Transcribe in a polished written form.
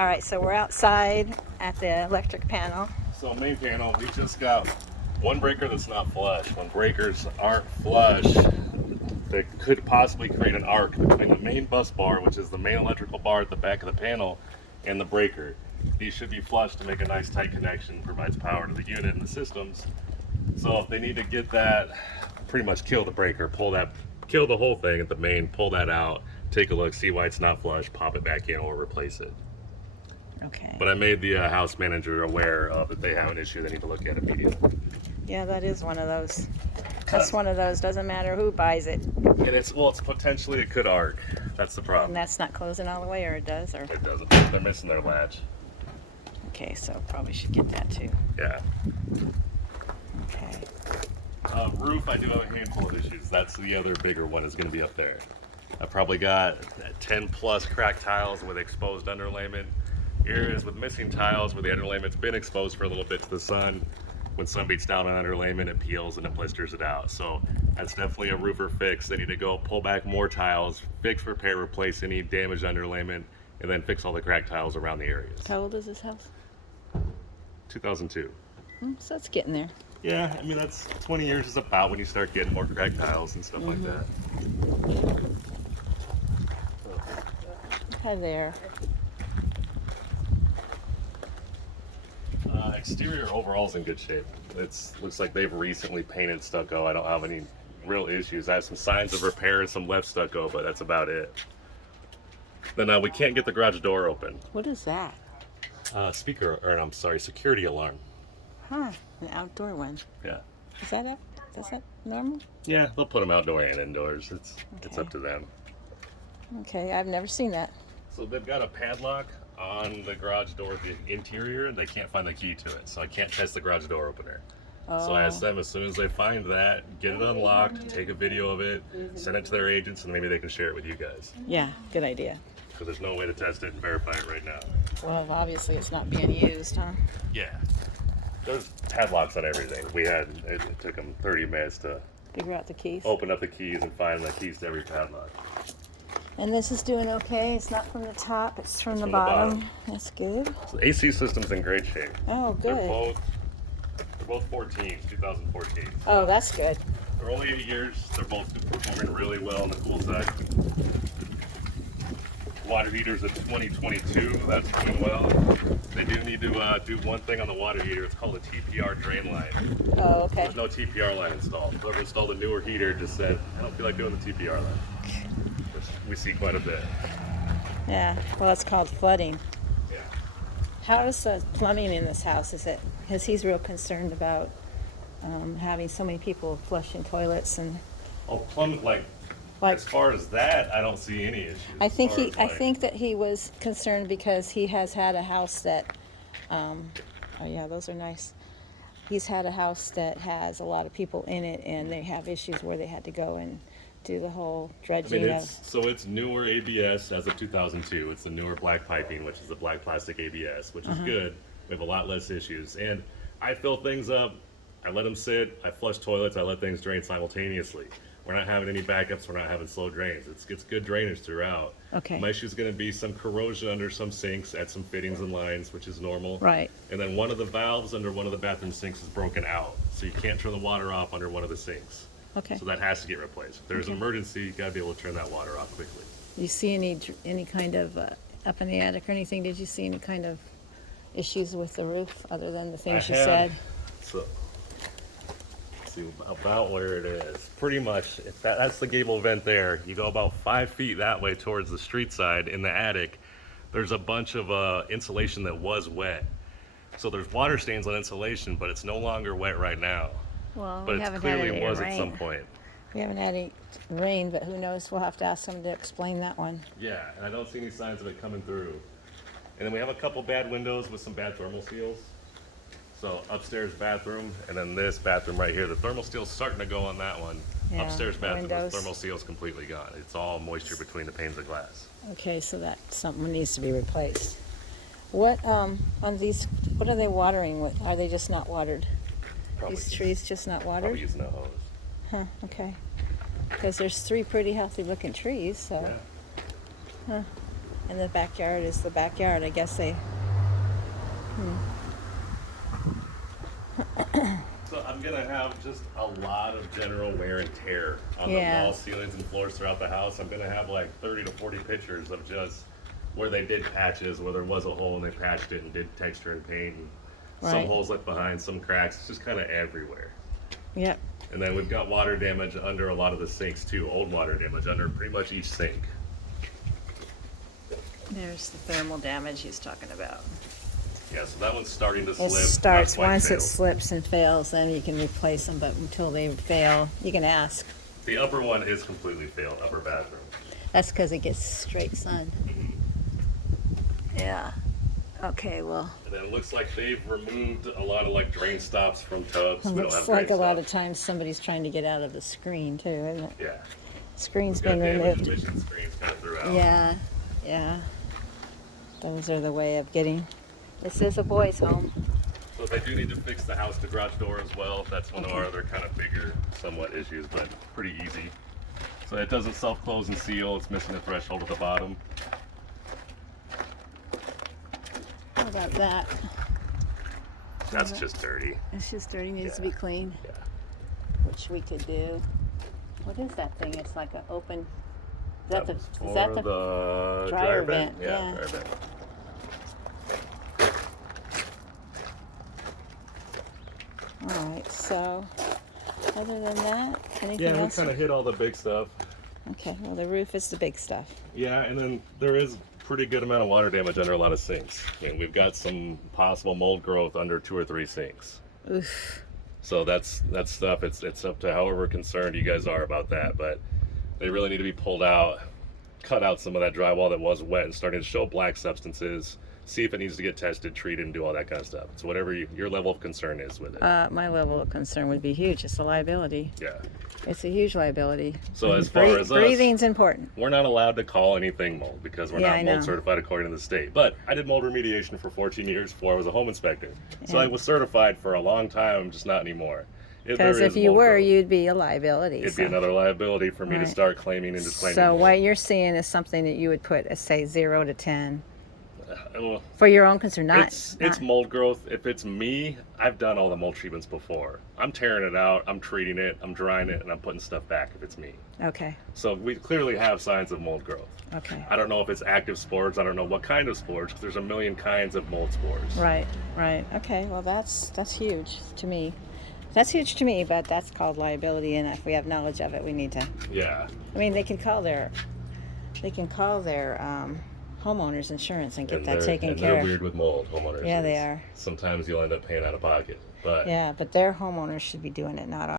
All right, so we're outside at the electric panel. So main panel, we just got one breaker that's not flush. When breakers aren't flush, they could possibly create an arc between the main bus bar, which is the main electrical bar at the back of the panel, and the breaker. These should be flush to make a nice tight connection, provides power to the unit and the systems. So if they need to get that, pretty much kill the breaker, kill the whole thing at the main, pull that out, take a look, see why it's not flush, pop it back in or replace it. Okay. But I made the house manager aware of if they have an issue, they need to look at it immediately. Yeah, that is one of those. That's one of those. Doesn't matter who buys it. And it's potentially, it could arc. That's the And problem. that's not closing all the way, or it does, or It doesn't. They're missing their latch. okay. So probably should get that too. Yeah. Okay. Roof, I do have a handful of issues. That's the other bigger one is going to be up there. I probably got 10 plus cracked tiles with exposed underlayment. Areas with missing tiles where the underlayment's been exposed for a little bit to the sun. When sun beats down on underlayment, it peels and it blisters it out. So that's definitely a roofer fix. They need to go pull back more tiles, fix, repair, replace any damaged underlayment, and then fix all the cracked tiles around the areas. How old is this house? 2002. So it's getting there. Yeah, I mean, that's 20 years is about when you start getting more cracked tiles and stuff like that. Hi there. Exterior overall is in good shape. Looks like they've recently painted stucco. I don't have any real issues. I have some signs of repair and some left stucco, but that's about it. Then we can't get the garage door open. What is that? Security alarm. Huh? An outdoor one. Yeah. Is that normal? Yeah, they'll put them outdoor and indoors. It's Okay. up to them. Okay, I've never seen that. So they've got a padlock on the garage door, the interior. They can't find the key to it, so I can't test the garage door opener. So I asked them as soon as they find that, get it unlocked, take a video of it, send it to their agents, and maybe they can share it with you guys. Yeah, good idea. Because there's no way to test it and verify it right now. Well, obviously it's not being used, huh? Yeah. There's padlocks on everything. It took them 30 minutes to Figure out the keys. open up the keys and find the keys to every padlock. And this is doing okay. It's not from the top, it's from the from the bottom. bottom. That's good. So the AC system's in great shape. Oh, They're good. both 2014. Oh, that's good. They're only 8 years. They're both performing really well on the cool side. Water heater's a 2022. That's doing well. They do need to do one thing on the water heater. It's called a TPR drain line. Oh, okay. There's no TPR line installed. Whoever installed a newer heater just said, I don't feel like doing the TPR line. Which we see quite a bit. Yeah, well, it's called flooding. Yeah. How is the plumbing in this house? Because he's real concerned about having so many people flushing toilets and Like as far as that, I don't see any issues. I think As far as, I think that he was concerned because he has had a house that oh yeah, those are nice. He's had a house that has a lot of people in it, and they have issues where they had to go and do the whole I dredging mean, of. it's newer ABS as of 2002. It's the newer black piping, which is the black plastic ABS, which is good. We have a lot less issues. And I fill things up, I let them sit, I flush toilets, I let things drain simultaneously. We're not having any backups, we're not having slow drains. It's good drainage throughout. Okay. My issue is going to be some corrosion under some sinks at some fittings and lines, which is normal. Right. And then one of the valves under one of the bathroom sinks is broken out. So you can't turn the water off under one of the sinks. Okay. So that has to get replaced. If there's an emergency, you gotta be able to turn that water off quickly. You see any kind of up in the attic or anything? Did you see any kind of issues with the roof other than the things you said? So, let's see about where it is. Pretty much, if that's the gable vent there. You go about 5 feet that way towards the street side in the attic. There's a bunch of insulation that was wet. So there's water stains on insulation, but it's no longer wet right now. Well, But we it haven't had clearly any was rain. at some point. We haven't had any rain, but who knows? We'll have to ask them to explain that one. Yeah, and I don't see any signs of it coming through. And then we have a couple bad windows with some bad thermal seals. So upstairs bathroom, and then this bathroom right here. The thermal seal's starting to go on that one. Yeah, Upstairs bathroom, the windows. thermal seal's completely gone. It's all moisture between the panes of glass. Okay, so that's something that needs to be replaced. What on these? What are they watering with? Are they just not watered? Probably, These trees just not probably watered? using a hose. Huh, okay. Because there's 3 pretty healthy looking trees, so. Yeah. And the backyard is the backyard. I guess they. So I'm gonna have just a lot of general wear and tear on Yeah. the walls, ceilings, and floors throughout the house. I'm gonna have like 30 to 40 pictures of just where they did patches, where there was a hole and they patched it and did texture and paint, and some Right. holes left behind, some cracks. It's just kind of everywhere. Yep. And then we've got water damage under a lot of the sinks too, old water damage under pretty much each sink. There's the thermal damage he's talking about. Yeah, so that one's starting to It slip. starts not quite once it failed. slips and fails, then you can replace them. But until they fail, you can ask. The upper one is completely failed, upper bathroom. That's because it gets straight sun. Yeah. Okay. Well, And then it looks like they've removed a lot of like drain stops from tubs. it We don't looks have like a drain lot of stops. times somebody's trying to get out of the screen too, isn't it? Yeah. Screen's Got been damage removed. emission screens kind of throughout. Yeah. Yeah. Those are the way of getting. This is a boys' home. So they do need to fix the house to garage door as well. That's one of our other kind of bigger, somewhat issues, but pretty easy. So it doesn't self-close and seal. It's missing a threshold at the bottom. How about that? That's just dirty. It's just dirty. Needs to Yeah. be cleaned, Yeah. which we could do. What is that thing? It's like an open. Is that the? was Is that for the? the dryer dryer vent? vent? Yeah. Dryer vent. All right. So, other than that, anything Yeah, we else? kind of hit all the big stuff. Okay. Well, the roof is the big stuff. Yeah, and then there is pretty good amount of water damage under a lot of sinks. I mean, we've got some possible mold growth under 2 or 3 sinks. Oof. So that's stuff. It's up to however concerned you guys are about that, but they really need to be pulled out, cut out some of that drywall that was wet and starting to show black substances. See if it needs to get tested, treated, and do all that kind of stuff. It's whatever your level of concern is with it. My level of concern would be huge. It's a liability. Yeah. It's a huge liability. So as far as us, breathing's important. we're not allowed to call anything mold because we're Yeah, I not mold know. certified according to the state. But I did mold remediation for 14 years before I was a home inspector. So Yeah. I was certified for a long time, just not anymore. Because there if is you mold were, growth, you'd be a liability. it'd so. be another liability for me to Right. start claiming and disclaiming. So mold. what you're seeing is something that you would put, say, 0 to 10 Well, for your own concern. Not. it's mold growth. If it's me, I've done all the mold treatments before. I'm tearing it out, I'm treating it, I'm drying it, and I'm putting stuff back if it's me. Okay. So we clearly have signs of mold growth. Okay. I don't know if it's active spores. I don't know what kind of spores, because there's a million kinds of mold spores. Right. Right. Okay. Well, that's huge to me. That's huge to me, but that's called liability, and if we have knowledge of it, we need to. Yeah. I mean, they can call their homeowners insurance and get And that they're- taken and care they're of. weird with mold, homeowners. Yeah, they is. are. Sometimes you'll end up paying out of pocket. But Yeah, but their homeowners should be doing it, not